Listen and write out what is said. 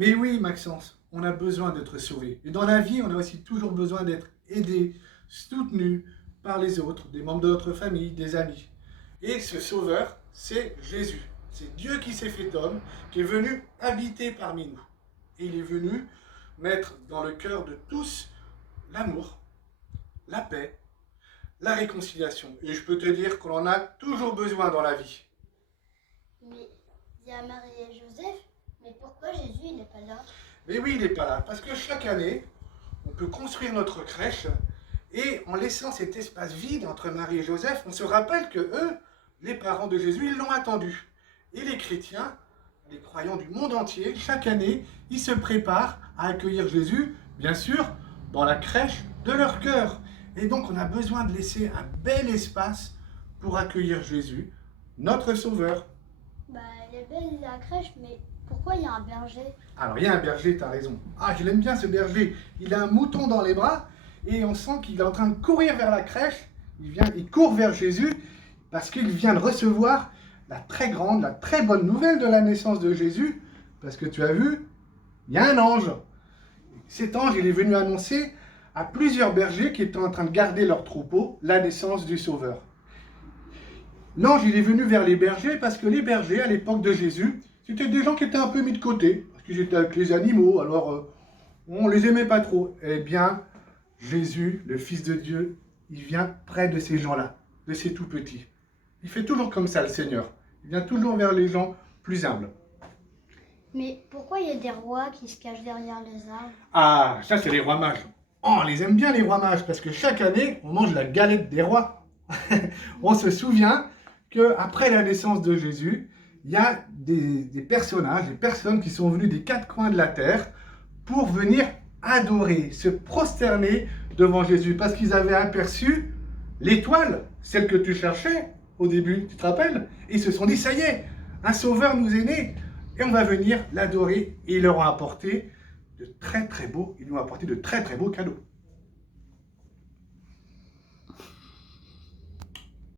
Mais oui, Maxence, on a besoin d'être sauvé. Et dans la vie, on a aussi toujours besoin d'être aidé, soutenu par les autres, des membres de notre famille, des amis. Et ce sauveur, c'est Jésus. C'est Dieu qui s'est fait homme, qui est venu habiter parmi nous. Et il est venu mettre dans le cœur de tous l'amour, la paix, la réconciliation. Et je peux te dire qu'on en a toujours besoin dans la vie. Mais il y a Marie et Joseph, mais pourquoi Jésus il n'est pas là? Mais oui, il n'est pas là, parce que chaque année, on peut construire notre crèche, et en laissant cet espace vide entre Marie et Joseph, on se rappelle que eux, les parents de Jésus, ils l'ont attendu. Et les chrétiens, les croyants du monde entier, chaque année, ils se préparent à accueillir Jésus, bien sûr, dans la crèche de leur cœur. Et donc, on a besoin de laisser un bel espace pour accueillir Jésus, notre Sauveur. Bah, elle est belle la crèche, mais pourquoi il y a un berger? Alors, il y a un berger, tu as raison. Ah, je l'aime bien ce berger. Il a un mouton dans les bras et on sent qu'il est en train de courir vers la crèche. Il court vers Jésus parce qu'il vient de recevoir la très grande, la très bonne nouvelle de la naissance de Jésus. Parce que tu as vu, il y a un ange. Cet ange, il est venu annoncer à plusieurs bergers qui étaient en train de garder leur troupeau la naissance du Sauveur. L'ange, il est venu vers les bergers parce que les bergers, à l'époque de Jésus, c'était des gens qui étaient un peu mis de côté, parce qu'ils étaient avec les animaux, alors on les aimait pas trop. Eh bien, Jésus, le Fils de Dieu, il vient près de ces gens-là, de ces tout-petits. Il fait toujours comme ça, le Seigneur. Il vient toujours vers les gens plus humbles. Mais pourquoi il y a des rois qui se cachent derrière les arbres? Ah, ça, c'est les rois mages. Oh, on les aime bien, les rois mages, parce que chaque année, on mange la galette des rois. On se souvient qu'après la naissance de Jésus, il y a des personnages, des personnes qui sont venues des quatre coins de la terre pour venir adorer, se prosterner devant Jésus, parce qu'ils avaient aperçu l'étoile, celle que tu cherchais au début, tu te rappelles? Et ils se sont dit, ça y est, un sauveur nous est né, et on va venir l'adorer, et ils leur ont apporté de très très beaux, ils nous ont apporté de très très beaux cadeaux.